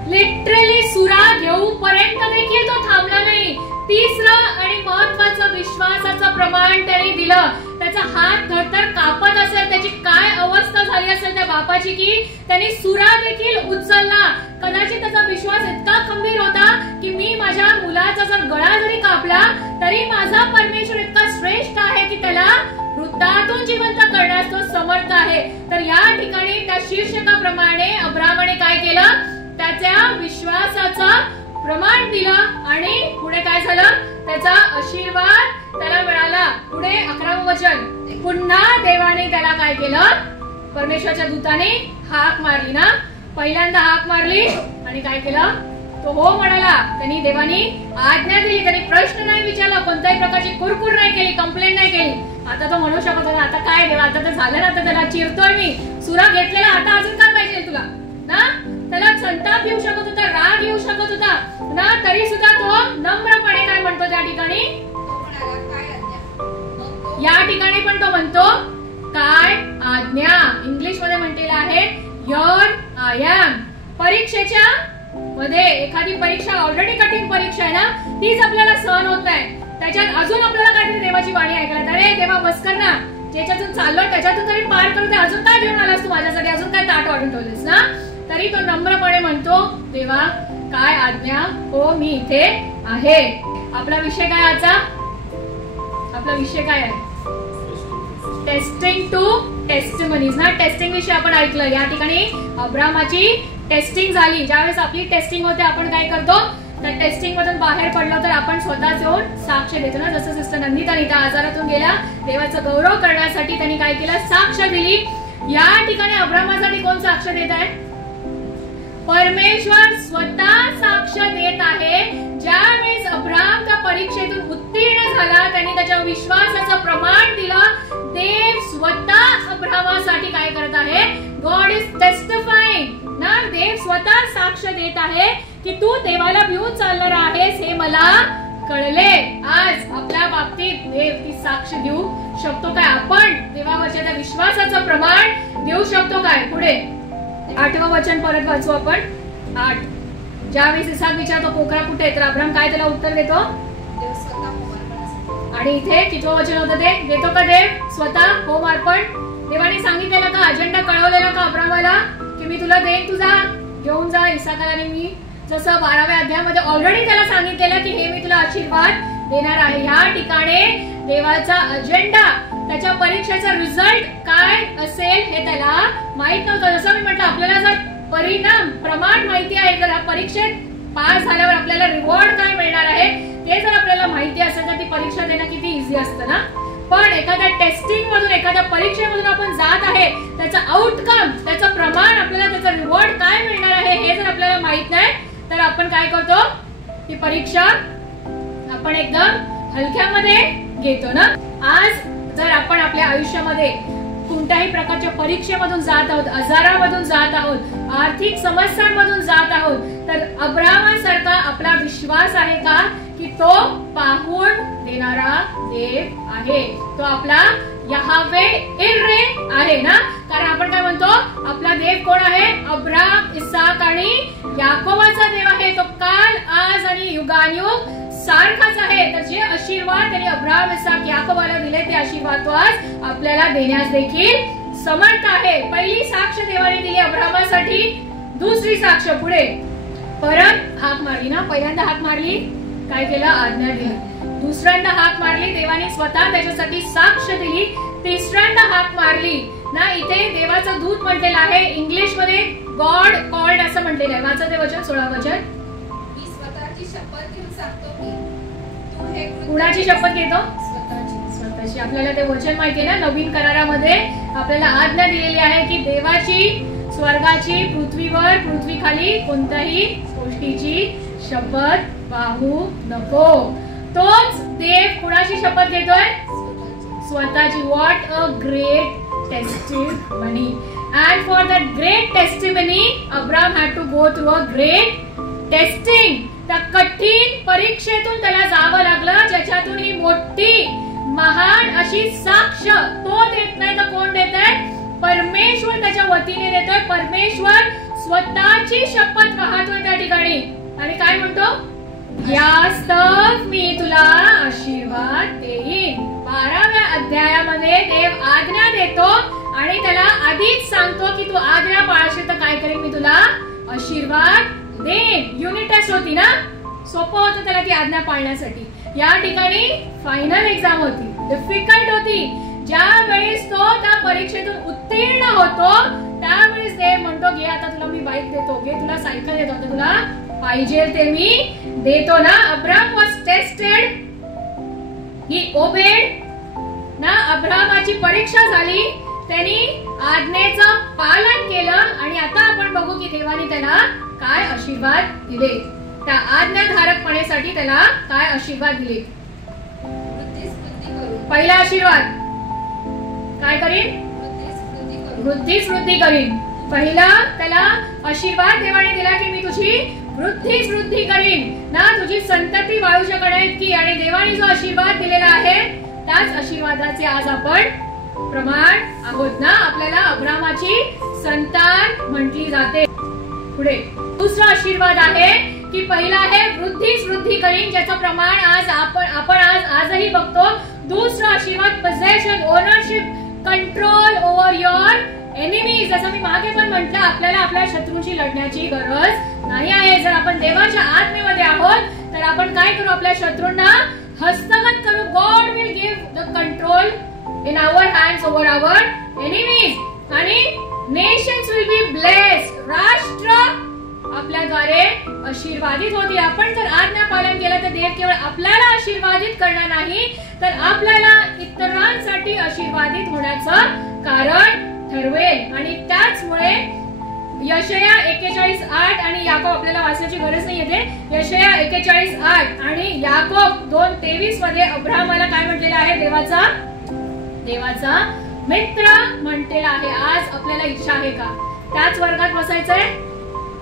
लिटरली सुरा घेऊपर्यंत देखील तो थांबला नाही. तिसरं आणि महत्वाचं विश्वासाचं प्रमाण त्यांनी दिलं. त्याचा हात थरथर कापत असेल, त्याची काय अवस्था झाली असेल त्या बापाची की त्यांनी सुरा देखील उचलला. कदाचित त्याचा विश्वास इतका खंबीर होता की मी माझ्या मुलाचा जर गळा जरी कापला तरी माझा परमेश्वर इतका श्रेष्ठ आहे की त्याला मृतातून जिवंत करण्यास तो समर्थ आहे. तर या ठिकाणी त्या शीर्षकाप्रमाणे अब्रामाने काय केलं, त्याच्या विश्वासाचं प्रमाण दिलं आणि पुढे काय झालं, त्याचा आशीर्वाद त्याला मिळाला. पुढे 11वं वचन, पुन्हा देवाने त्याला काय केलं, परमेश्वराच्या दूताने हाक मारली ना. पहिल्यांदा हाक मारली आणि काय केलं, तो हो म्हणाला. त्यांनी देवानी आज्ञा दिली, त्यांनी प्रश्न नाही विचारला, कोणत्याही प्रकारची कुरकुर नाही केली, कंप्लेंट नाही केली. आता तो म्हणू शकत होता आता काय देवा, आता तर झालं ना, आता त्याला चिरतोय मी, सुरा घेतलेला, आता अजून काय पाहिजे तुला ना. त्याला संताप येऊ शकत होता, राग येऊ शकत होता ना, तरी सुद्धा तो नम्रपणे काय म्हणतो त्या ठिकाणी, या ठिकाणी पण तो म्हणतो काय आज्ञा. इंग्लिश मध्ये म्हटलेलं आहे हिअर आय एम. परीक्षेच्या मध्ये एखादी परीक्षा ऑलरेडी कठीण परीक्षा आहे ना, तीच आपल्याला सहन होत नाही, त्याच्यात अजून आपल्याला काहीतरी देवाची वाणी ऐकायला, अरे देवा बस कर ना, ज्याच्यातून चाललोय त्याच्यातून तरी पार करू दे, अजून काय घेऊन आलास तू माझ्यासाठी, अजून काय ताट वाढून ठेवलेस ना. तरी तो नम्रपणे म्हणतो देवा काय आज्ञा, हो मी इथे आहे. आपला विषय काय आजचा, आपला विषय काय आहे, टेस्टिंग टू टेस्टिमनीज ना. टेस्टिंग विषयी आपण ऐकलं. या ठिकाणी अब्रामाची टेस्टिंग झाली. ज्यावेळेस आपली टेस्टिंग होते आपण काय करतो, त्या टेस्टिंग मधून बाहेर पडलो तर आपण स्वतःच येऊन साक्ष देतो ना. जसं सिस्टर नंदितानी त्या आजारातून गेल्या, देवाचा गौरव करण्यासाठी त्यांनी काय केलं, साक्ष दिली. या ठिकाणी अब्रामासाठी कोण साक्ष देत आहे, परमेश्वर स्वतः साक्ष देत आहे. ज्यावेळेस अब्राम त्या परीक्षेतून उत्तीर्ण झाला, त्यांनी त्याच्या विश्वासाचं प्रमाण दिलं, देव स्वतः अब्रामासाठी काय करत आहे, गॉड इज टेस्टिफाइंग ना. देव स्वतः साक्ष देत आहे की तू देवाला भिवून चालणार आहेस हे मला कळले. आज आपल्या बाबतीत देव ती साक्ष देऊ शकतो काय, आपण देवावरच्या त्या विश्वासाचं प्रमाण देऊ शकतो काय. पुढे 8वं वचन परत वाचू आपण. 8 ज्यावेळेस इसाक विचारतो कोकरा कुठे आहे, तर अब्राम काय त्याला उत्तर देतो? देव स्वतः होमार्पणासाठी. आणि इथे कितवं वचन होतं ते? देतो का देव स्वतः होम अर्पण? देवाने सांगितलेलं का, अजेंडा कळवलेला का अब्रामाला की मी तुला देईन, तुझा घेऊन जा इसाकाला? आणि मी जसं 12व्या अध्यायामध्ये ऑलरेडी त्याला सांगितलेलं की हे मी तुला आशीर्वाद देणार आहे. ह्या ठिकाणी देवाचा अजेंडा, त्याच्या परीक्षेचा रिझल्ट काय असेल हे त्याला माहित नव्हतं. जसं मी म्हटलं, आपल्याला जर परिणाम प्रमाण माहिती आहे, तर परीक्षेत पास झाल्यावर आपल्याला रिवॉर्ड काय मिळणार आहे ते जर आपल्याला माहिती असेल तर ती परीक्षा देणं किती इझी असतं ना. पण एखाद्या टेस्टिंग मधून, एखाद्या परीक्षेमधून आपण जात आहे, त्याचा आउटकम, त्याचं प्रमाण, आपल्याला त्याचा रिवॉर्ड काय मिळणार आहे हे जर आपल्याला माहित नाही, तर आपण काय करतो, ती परीक्षा आपण एकदम हलक्यामध्ये घेतो ना. आज जर आपण आपल्या आयुष्यामध्ये कोणत्याही प्रकारच्या परीक्षेमधून जात आहोत, आजारामधून जात आहोत, आर्थिक समस्यांमधून जात आहोत, तर अब्रामासारखा आपला विश्वास आहे का की तो पाहून देणारा देव आहे? तो आपला यहावे इर्रे आहे ना. कारण आपण काय म्हणतो, आपला देव कोण आहे? अब्राम, इसाक आणि याकोबाचा देव आहे. तो काल, आज आणि युगानुयुग सारखाच आहे. तर जे आशीर्वाद त्यांनी अब्राम, इसाक, याकोबाला दिले, ते आशीर्वाद तो आज आपल्याला देण्यास देखील समर्थ आहे. पहिली साक्ष देवाने दिली अब्रामासाठी, दुसरी साक्ष पुढे परत हाक मारली ना. पहिल्यांदा हाक मारली, काय केलं? आज्ञा दिली. दुसऱ्यांदा हाक मारली, देवाने स्वतः त्याच्यासाठी साक्ष दिली. तिसऱ्यांदा हाक मारली ना. इथे देवाचा दूत म्हटलेला आहे, इंग्लिश मध्ये गॉड कॉल्ड असं म्हटलेलं आहे. वाचा ते वचन, 16 वचन. मी स्वतःची शपथ घेऊन सांगतो की तू हे कुणाची शपथ घेतो? स्वतःची. आपल्याला ते वचन माहिती आहे ना. नवीन करारामध्ये आपल्याला आज्ञा दिलेली आहे की देवाची, स्वर्गाची, पृथ्वीवर, पृथ्वीखाली कोणत्याही गोष्टीची शपथ पाहू नको. तोच देव कुणाची शपथ घेतोय? स्वतःची. What a great testimony. And for that great testimony, Abraham had to go through a great testing. त्या कठीण परीक्षेतून त्याला जावं लागलं, ज्याच्यातून ही मोठी महान अशी साक्ष तो देत नाही तर कोण देत आहे? परमेश्वर त्याच्या वतीने देतोय. परमेश्वर स्वतःची शपथ वाहतोय त्या ठिकाणी आणि काय म्हणतो? यास्तव मी तुला आशीर्वाद देईन. 12व्या अध्यायामध्ये देव आज्ञा देतो आणि त्याला आधीच सांगतो की तू आज्ञा पाळशील तर काय करेन मी तुला? आशीर्वाद देईन. युनिट टेस्ट होती ना, सोपं होतं त्याला ती आज्ञा पाळण्यासाठी. या ठिकाणी फायनल एक्झाम होती, डिफिकल्ट होती. ज्या वेळेस तो त्या परीक्षेतून उत्तीर्ण होतो त्यावेळेस देव म्हणतो घे आता तुला मी बाईक देतो, घे तुला सायकल देतो, आता तुला पाहिजे ते मी देतो ना. Abram was tested, he obeyed ना. अब्रामाची परीक्षा झाली, त्यांनी आज्ञेचं पालन केलं आणि आता आपण बघू की देवाने त्याला काय आशीर्वाद दिले. त्या आज्ञाधारकपणेसाठी त्याला काय आशीर्वाद दिले? पहिला आशीर्वाद काय करीन? वृद्धीच वृद्धी करीन. पहिला त्याला आशीर्वाद देवाने दिला की मी तुझी वृद्धीच वृद्धी करीन ना. तुझी संतती वाळूच्या कड्या इतकी. आणि देवाने जो आशीर्वाद दिलेला आहे त्याच आशीर्वादाचे आज आपण प्रमाण आहोत ना. आपल्याला अब्रामाची संतान म्हटली जाते. पुढे दुसरा आशीर्वाद आहे की पहिला आहे वृद्धीच वृद्धी करीन, ज्याचं प्रमाण आज आपण आजही बघतो. दुसरा आशीर्वाद possession, ownership, control over your enemies. जसं मी मागे पण म्हटलं, आपल्याला आपल्या शत्रूंशी लढण्याची गरज नाही आहे. जर आपण देवाच्या आत्मेमध्ये आहोत तर आपण काय करू? आपल्या शत्रूंना हस्तगत करू. God will give the control in our hands over our enemies. आणि nations will be blessed. राष्ट्र आपल्याद्वारे आशीर्वादित होती. आपण जर आज्ञा पालन केलं तर देव केवळ आपल्याला आशीर्वादित करणार नाही तर आपल्याला इतरांसाठी आशीर्वादित होण्याचं कारण ठरवेल. आणि त्याचमुळे यशया 41:8 आणि याकोब, आपल्याला वाचण्याची गरज नाही येते, यशया 41:8 आणि याकोब 2:23 मध्ये अब्रामाला काय म्हटलेलं आहे? देवाचा मित्र म्हटलेला आहे. आज आपल्याला इच्छा आहे का त्याच वर्गात बसायचंय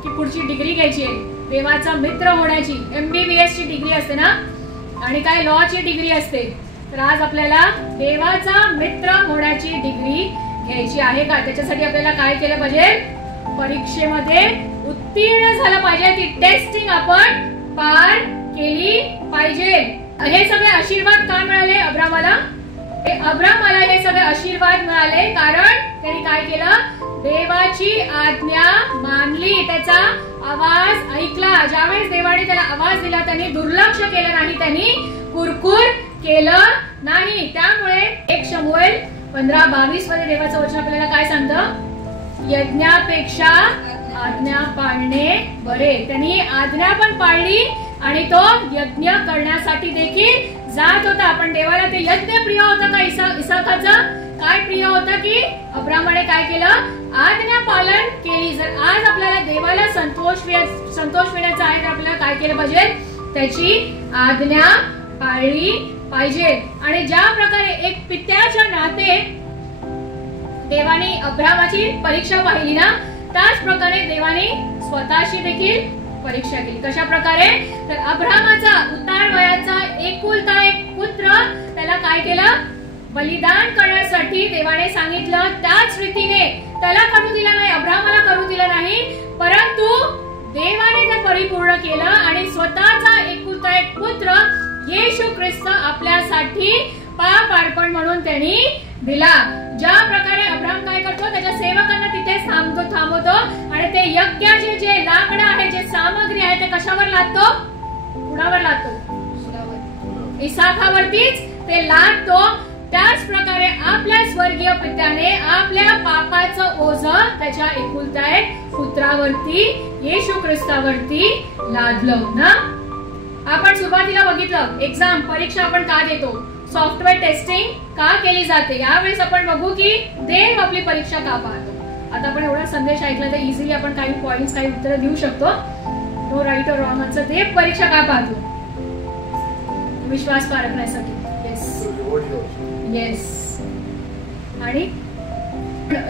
की पुढची डिग्री घ्यायची आहे? देवाचा मित्र होण्याची MBBS ची डिग्री असते ना, आणि काय लॉ ची डिग्री असते. तर आज आपल्याला देवाचा मित्र होण्याची डिग्री घ्यायची आहे का? त्याच्यासाठी आपल्याला काय केलं पाहिजे? परीक्षेमध्ये उत्तीर्ण झालं पाहिजे, ती टेस्टिंग आपण पार केली पाहिजे. हे सगळे आशीर्वाद का मिळाले अब्रामाला? अब्रामाला हे सगळे आशीर्वाद मिळाले कारण त्यांनी काय केलं? देवाची आज्ञा मानली, त्याचा आवाज ऐकला. ज्यावेळेस देवाने त्याला आवाज दिला त्यांनी दुर्लक्ष केलं नाही, त्यांनी कुरकुर केलं नाही. त्यामुळे 1 शमूएल 15:22 मध्ये देवाचं वचन आपल्याला काय सांगतं? यज्ञापेक्षा आज्ञा पाळणे बरे. त्यांनी आज्ञा पण पाळली आणि तो यज्ञ करण्यासाठी देखील जात होता. पण देवाला ते यज्ञ प्रिय होतं का? इसाकाचं काय प्रिय होतं की अब्रामाने काय केलं? आज्ञा पालन केली. जर आज आपल्याला देवाला संतोष मिळण्याचा आहे तर आपल्याला काय केलं पाहिजे? त्याची आज्ञा पाळली पाहिजे. आणि ज्या प्रकारे एक पित्याच्या नाते देवाने अब्रामाची परीक्षा पाहिली ना, त्याच प्रकारे देवाने स्वतःची देखील परीक्षा केली. कशा प्रकारे? तर अब्रामाचा उतार वयाचा एकुलता एक पुत्र त्याला काय केलं? बलिदान करण्यासाठी देवाने सांगितलं. त्याच रीतीने त्याला करू दिलं नाही, अब्रामाला करू दिलं नाही, परंतु देवाने ते परिपूर्ण केलं आणि स्वतःचा एकुलता एक पुत्र येशू ख्रिस्त आपल्यासाठी पाप अर्पण म्हणून त्यांनी दिला. ज्या प्रकारे अब्राम काय करतो? त्याच्या सेवकांना तिथे थांबवतो आणि ते यज्ञाचे जे लाकडं आहे, जे सामग्री आहे, ते कशावर लादतो? कुणावर लादतो? इसाकावरतीच ते लादतो. त्याच प्रकारे आपल्या स्वर्गीय पित्याने आपल्या पापाचं ओझं त्याच्या एकुलता एक पुत्रावरती येशू ख्रिस्तावरती लादलं ना. आपण सुरुवातीला बघितलं एक्झाम परीक्षा आपण का देतो? सॉफ्टवेअर टेस्टिंग का केली जाते? यावेळेस आपण बघू की देव आपली परीक्षा का पाहतो. आता आपण एवढा संदेश ऐकला तर इझिली आपण काही पॉइंट्स काही उत्तर देऊ शकतो. नो राईट और रॉंग आन्सर. देव परीक्षा का पाहतो? विश्वास पारखण्यासाठी. येस. आणि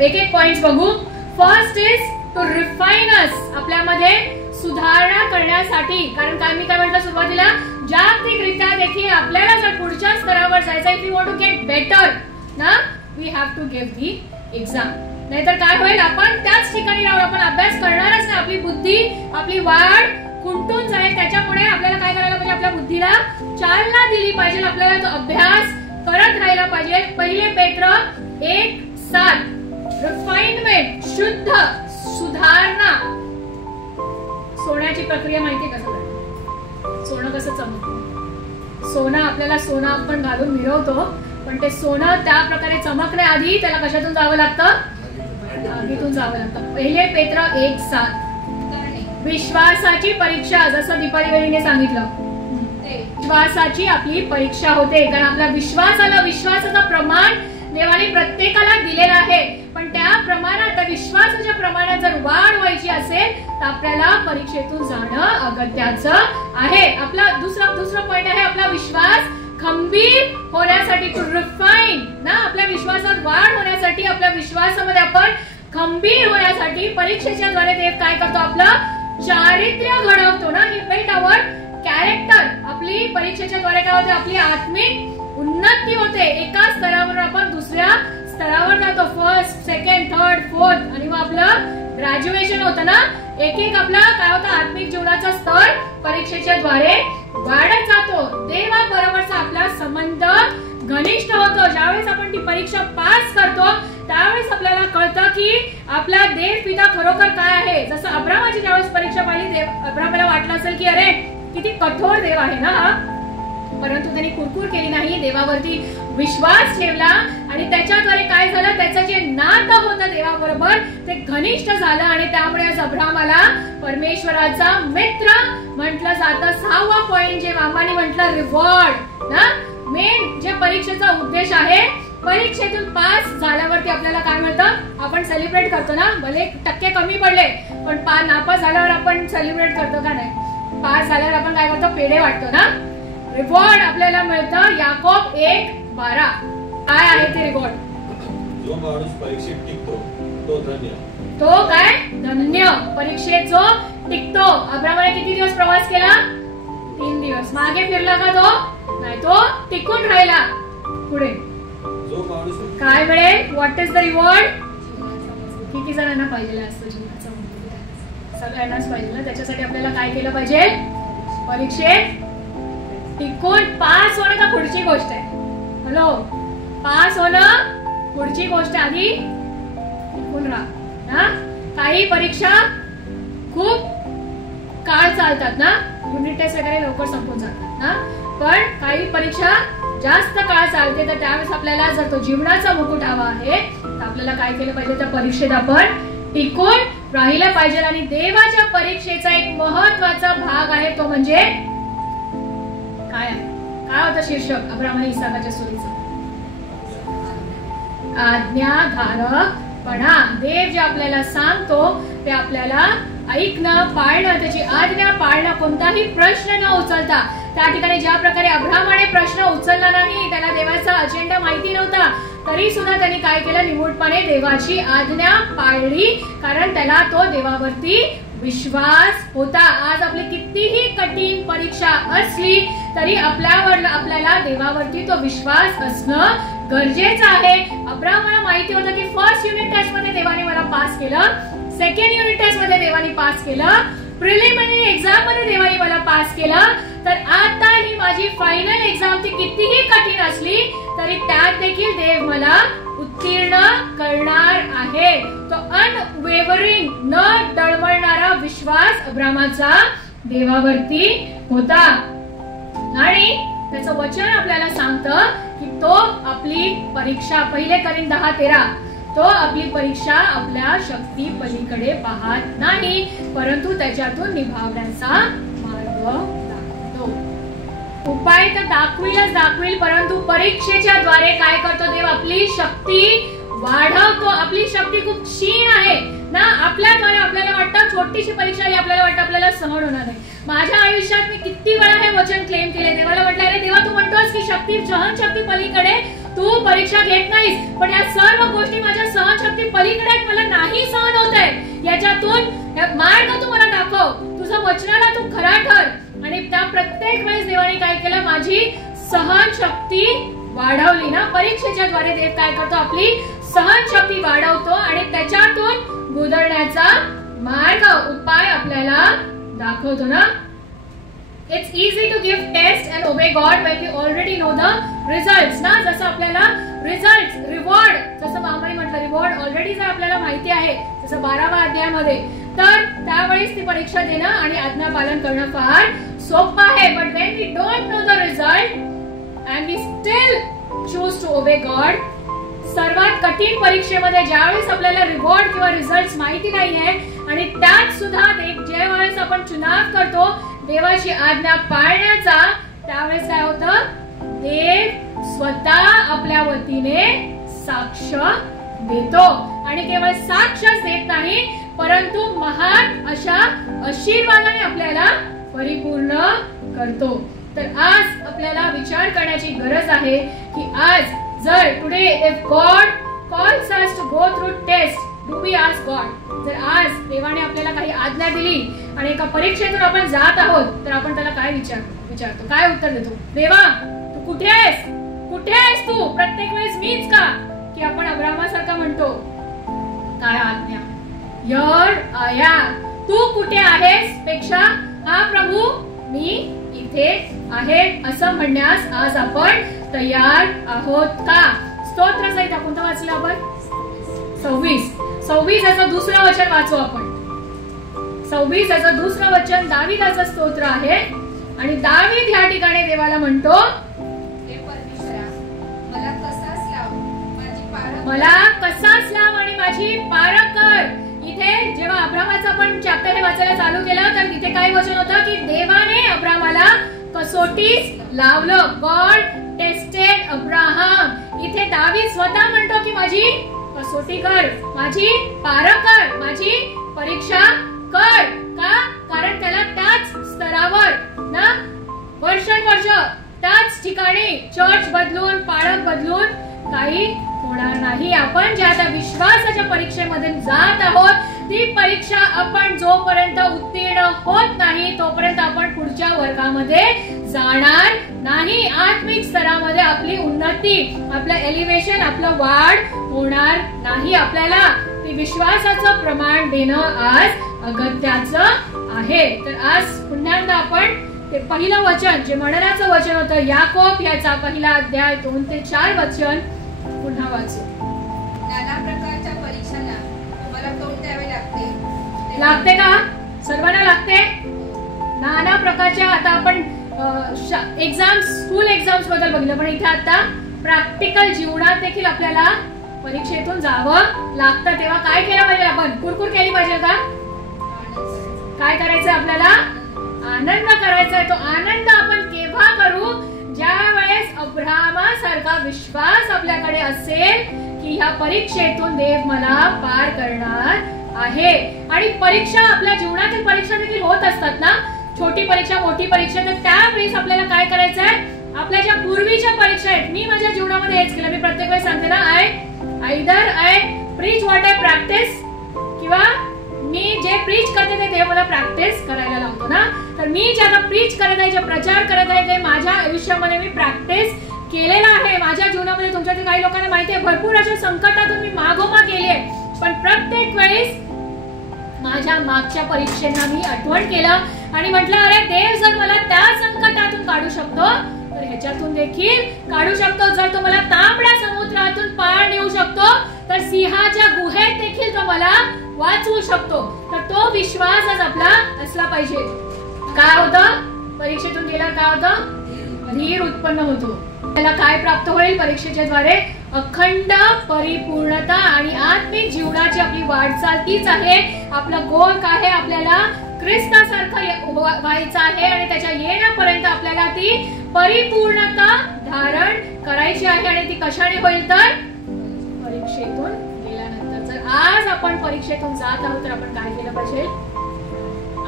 एक एक पॉइंट्स बघू. फर्स्ट इज टू रिफाइन अस, आपल्यामध्ये सुधारणा करण्यासाठी. कारण काय मी काय म्हटलं सुरुवातीला, जागतिकरित्या देखील आपल्याला जर पुढच्या स्तरावर जायचं, if you want to get better ना, we have to give the exam. नाहीतर काय होईल? आपण त्याच ठिकाणी राहून आपण अभ्यास करणारच नाही. आपली बुद्धी, आपली वाढ खुंटून जाईल. त्याच्यामुळे आपल्याला काय करायला पाहिजे? आपल्या बुद्धीला चालना दिली पाहिजे. आपल्याला तो अभ्यास करत राहायला पाहिजे. पहिले पेत्र 1:7 रिफाइनमेंट, शुद्ध, सुधारणा. सोन्याची प्रक्रिया माहिती का सगळ्यांना? सोनं कसं चमकतं? सोनं आपल्याला सोनं आपण घालून मिरवतो, पण ते सोनं त्या प्रकारे चमकण्याआधी त्याला कशातून जावं लागतं? आगीतून जावं लागतं. पहिले पेत्र 1:7 विश्वासाची परीक्षा, जसं दीपाली वहिनीने सांगितलं, विश्वासाची आपली परीक्षा होते. कारण आपला विश्वासाला, विश्वासाचं प्रमाण देवाने प्रत्येकाला दिलेलं आहे. पण त्या प्रमाणात, विश्वासाच्या प्रमाणात जर वाढ व्हायची असेल तर आपल्याला परीक्षेतून जाणं अगत्याचं आहे. आपला दुसरा पॉइंट आहे आपला विश्वास खंबीर होण्यासाठी, टू रिफाइन ना. आपल्या विश्वासात वाढ होण्यासाठी, आपल्या विश्वासामध्ये आपण खंबीर होण्यासाठी परीक्षेच्या द्वारे देव काय करतो? आपलं चारित्र्य घडवतो ना. ही बिल्ड आवर कॅरेक्टर. आपली परीक्षेच्या द्वारे काय होते? आपली आत्मिक उन्नती होते. एका स्तरावर आपण दुसऱ्या स्तरावर जातो. फर्स्ट, सेकंड, थर्ड, फोर्थ आणि मग आपलं ग्रॅज्युएशन होतं ना. एक एक आपला काय होतं? आत्मिक जीवनाचा स्तर परीक्षेच्या द्वारे वाढत जातो. देवाबरोबरचा आपला संबंध घनिष्ठ होतो. ज्यावेळेस आपण ती परीक्षा पास करतो त्यावेळेस आपल्याला कळतं की आपला देव पिता खरोखर काय आहे. जसं अब्रामाची ज्यावेळेस परीक्षा पाहिली, अब्रामाला वाटलं असेल की अरे किती कठोर देव आहे ना हा, परंतु त्यांनी कुरकुर केली नाही, देवावरती विश्वास ठेवला आणि त्याच्याद्वारे काय झालं? त्याचं जे नातं होतं देवाबरोबर ते घनिष्ठ झालं आणि त्यामुळे आज अब्रामाला परमेश्वराचा मित्र म्हटलं जातं. 6वा पॉइंट जे मामाने म्हटलं, रिवॉर्ड ना. मेन जे परीक्षेचा उद्देश आहे, परीक्षेतून पास झाल्यावरती आपल्याला काय मिळतं? आपण सेलिब्रेट करतो ना. भले टक्के कमी पडले पण नापास झाल्यावर आपण सेलिब्रेट करतो का नाही? पास झाल्यावर आपण काय करतो? पेढे वाटतो ना. रिवॉर्ड आपल्याला मिळतं. याकोब 1:12. काय आहे ते रिवॉर्ड? जो माणूस परीक्षेत टिकतो तो धन्य. तो काय? धन्य. परीक्षेत जो टिकतो. अब्रामाने किती दिवस प्रवास केला? 3 दिवस. मागे फिरला का तो? नाही, तो टिकून राहिला. पुढे जो माणूस काय मिळेल? What is the reward? किती जणांना पाहिजे असतं जीवनाचा? सगळ्यांनाच पाहिजे ना. त्याच्यासाठी आपल्याला काय केलं पाहिजे? परीक्षेत टिकून पास होणं का पुढची गोष्ट आहे. हॅलो, पास होणं पुढची गोष्ट, आधी टिकून राहा ना. काही परीक्षा खूप काळ चालतात ना, युनिट टेस्ट वगैरे लवकर संपून जातात ना, पण काही परीक्षा जास्त काळ चालते. तर त्यावेळेस आपल्याला जर तो जीवनाचा मुकुट हवा आहे तर आपल्याला काय केलं पाहिजे? त्या परीक्षेत आपण टिकून राहिलं पाहिजे. आणि देवाच्या परीक्षेचा एक महत्वाचा भाग आहे तो म्हणजे काय आहे? काय होतं शीर्षक अब्राहम आणि इसाकाच्या सुरीचं? आज्ञाधारकपणा. देव जे आपल्याला सांगतो ते आपल्याला ऐकणं, पाळणं, त्याची आज्ञा पाळणं, कोणताही प्रश्न न उचलता. त्या ठिकाणी ज्या प्रकारे अब्राहमाने प्रश्न उचलला नाही, त्याला देवाचा अजेंडा माहिती नव्हता, तरी सुद्धा त्यांनी काय केलं? निमूटपणे देवाची आज्ञा पाळली, कारण त्याला तो देवावरती विश्वास होता. आज आपली कितीही कठीण परीक्षा असली तरी आपल्याला देवावरती तो विश्वास असणं गरजेचं आहे. अब्राहमाला माहिती होतं की फर्स्ट युनिट टेस्ट मध्ये देवाने मला पास केलं, सेकंड युनिट टेस्ट मध्ये देवाने पास केलं, प्रिलिमिनरी एक्झाम मध्ये देवाने मला पास केलं, तर आता ही माझी फायनल एक्झाम ती कितीही कठीण असली तरी त्यात देखील देव मला उत्तीर्ण करणार आहे. तो अनवेवरिंग, न डळमळणारा विश्वास अब्राहमाचा देवावरती होता. आणि त्याचं वचन आपल्याला सांगतं की तो आपली परीक्षा, पहिले करीन 10:13, तो आपली परीक्षा आपल्या शक्ती पलीकडे पाहत नाही, परंतु त्याच्यातून निभावण्याचा मार्ग दाखवतो. उपाय तर दाखवील, परंतु परीक्षेच्या द्वारे काय करतो देव? आपली शक्ती वाढवतो. आपली शक्ती खूप क्षीण आहे ना, आपल्याद्वारे आपल्याला वाटतं छोटीशी परीक्षा आली, आपल्याला वाटतं आपल्याला सहन होणार नाही. माझ्या आयुष्यात मी किती वेळा हे वचन क्लेम केले, देवाला म्हटलं अरे देवा, तू म्हणतोस की सहनशक्ती पलीकडे तू परीक्षा घेत नाहीस, पण या सर्व गोष्टी माझ्या सहनशक्ती पलीकडे मला नाही सहन होत आहे. याच्यातून मार्ग तू मला दाखव, तुझ्या वचनाला तू खरा ठर. आणि त्या प्रत्येक वेळेस देवाने काय केलं? माझी सहनशक्ती वाढवली ना. परीक्षेच्या द्वारे देव काय करतो? आपली सहनशक्ती वाढवतो आणि त्याच्यातून गुजरण्याचा मार्ग, उपाय आपल्याला दाखवतो ना. It's easy to give test and obey God when we already know the results ना. जसं आपल्याला रिझल्ट, रिवॉर्ड, जसं मामाने म्हटलं रिवॉर्ड ऑलरेडी जर आपल्याला माहिती आहे, जसं 12व्या अध्यायामध्ये, तर त्यावेळेस ती परीक्षा देणं आणि आज्ञा पालन करणं फार सोपं आहे. But when we don't know the result and we still choose to obey God, सर्वात कठीण परीक्षेमध्ये ज्यावेळेस आपल्याला रिवॉर्ड किंवा रिझल्ट माहिती नाहीये आणि त्यात सुद्धा ज्या वेळेस आपण चुनाव करतो देवाची आज्ञा पाळण्याचा, त्यावेळेस काय होतं? देव स्वतः आपल्या वतीने साक्ष देतो. आणि केवळ साक्षच देत नाही, परंतु महान अशा आशीर्वादाने आपल्याला परिपूर्ण करतो. तर आज आपल्याला विचार करण्याची गरज आहे की आज जर today if God calls us to go through test, do we ask God? जर आज देवाने आपल्याला काही आज्ञा दिली आणि एका परीक्षेतून आपण जात आहोत, तर आपण त्याला काय विचारतो? काय उत्तर देतो? देवा, तू कुठे आहेस? कुठे आहेस तू? प्रत्येक वेळेस मीच का? की आपण अब्राहमासारखा म्हणतो काय आज्ञा? Here I am. तू कुठे आहेस पेक्षा हा प्रभू मी इथे आहे असं म्हणण्यास आज आपण तयार आहोत का? स्तोत्र सहित कोणतं वाचलं आपण? 26 याचं दुसरं वचन वाचू आपण. 26 याचं दुसरं वचन दाविदाचं स्तोत्र आहे आणि दावीद या ठिकाणी देवाला म्हणतो, हे परमेश्वरा, मला कसाच लाव आणि माझी पारख कर. इथे जेव्हा अब्राहमाचं आपण चॅप्टर हे वाचायला चालू केलं तर इथे काय वचन होतं की देवाने अब्राहमाला कसोटीस लावलं. God tested Abraham. इथे दावीद स्वतः म्हणतो की माझी कसोटी कर, माझी पारख कर, माझी परीक्षा कर. का? कारण त्याला त्याच स्तरावर ना वर्षानुवर्ष त्याच ठिकाणी चर्च बदलून, पाळख बदलून काही होणार नाही. आपण ज्या त्या विश्वासाच्या परीक्षेमध्ये जात आहोत, ती परीक्षा आपण जोपर्यंत उत्तीर्ण होत नाही तोपर्यंत आपण पुढच्या वर्गामध्ये जाणार नाही. आत्मिक स्तरामध्ये आपली उन्नती, आपलं एलिव्हेशन, आपलं वाढ होणार नाही. आपल्याला ती की विश्वासाचं प्रमाण देणं आज अगत्याचं आहे. तर आज पुन्हा आपण ते पहिलं वचन जे मननाचं वचन होतं याकोब याचा पहिला अध्याय 2 ते 4 वचन पुन्हा वाचू. नाना प्रकारच्या परीक्षांना तुम्हाला तोंड द्यावे लागते का? सर्वांना लागते. नाना प्रकारच्या आता आपण एक्झाम्स स्कूल एक्झाम्स बद्दल बघितलं, पण इथे आता प्रॅक्टिकल जीवनात देखील आपल्याला परीक्षेतून जावं लागतं. तेव्हा काय केलं पाहिजे? आपण कुरकुर केली पाहिजे का? काय करायचं? आपल्याला आनंद करायचा आहे. तो आनंद आपण केव्हा करू? ज्या वेळेस अब्राहमासारखा विश्वास आपल्याकडे असेल की ह्या परीक्षेतून देव मला पार करणार आहे. आणि परीक्षा आपल्या जीवनातील परीक्षा देखील होत असतात ना, छोटी परीक्षा मोठी परीक्षा. तर त्यावेळेस आपल्याला काय करायचं आहे? आपल्या ज्या पूर्वीच्या परीक्षा आहेत, मी माझ्या जीवनामध्ये हेच केलं. मी प्रत्येक वेळेस सांगते ना, I preach what I practice, किंवा मी जे प्रीच करते ते मला प्रॅक्टिस करायला लावतो ना. तर मी ज्याला प्रीच करत आहे, जे प्रचार करत आहे, ते माझ्या आयुष्यामध्ये मी प्रॅक्टिस केलेला आहे. माझ्या जीवनामध्ये तुमच्यातील काही लोकांना माहिती आहे भरपूर अशा संकटातून मी मागोमाग गेली आहे, पण प्रत्येक वेळेस माझ्या मागच्या परीक्षेंना मी आठवण केलं आणि म्हटलं, अरे देव जर मला त्या संकटातून काढू शकतो तर ह्याच्यातून देखील काढू शकतो. जर तो मला तांबड्या समुद्रातून पार नेऊ शकतो तर सिंहाच्या गुहेत देखील तो मला वाचवू शकतो. तर तो विश्वास आज आपला असला पाहिजे. काय होतं? परीक्षेतून गेल्यावर काय होतं? धीर उत्पन्न होतो. त्याला काय प्राप्त होईल? परीक्षेच्या द्वारे अखंड परिपूर्णता आणि आत्मिक जीवनाची आपली वाटचाल तीच आहे. आपला गोल काय आहे? आपल्याला ख्रिस्तासारखं व्हायचं आहे आणि त्याच्या येण्यापर्यंत आपल्याला ती परिपूर्णता धारण करायची आहे. आणि ती कशाने होईल? तर परीक्षेतून गेल्यानंतर. जर आज आपण परीक्षेतून जात आहोत तर आपण काय केलं पाहिजे?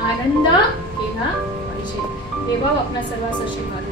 आनंद केला पाहिजे. देवा आपल्या सर्वांस आशीर्वाद.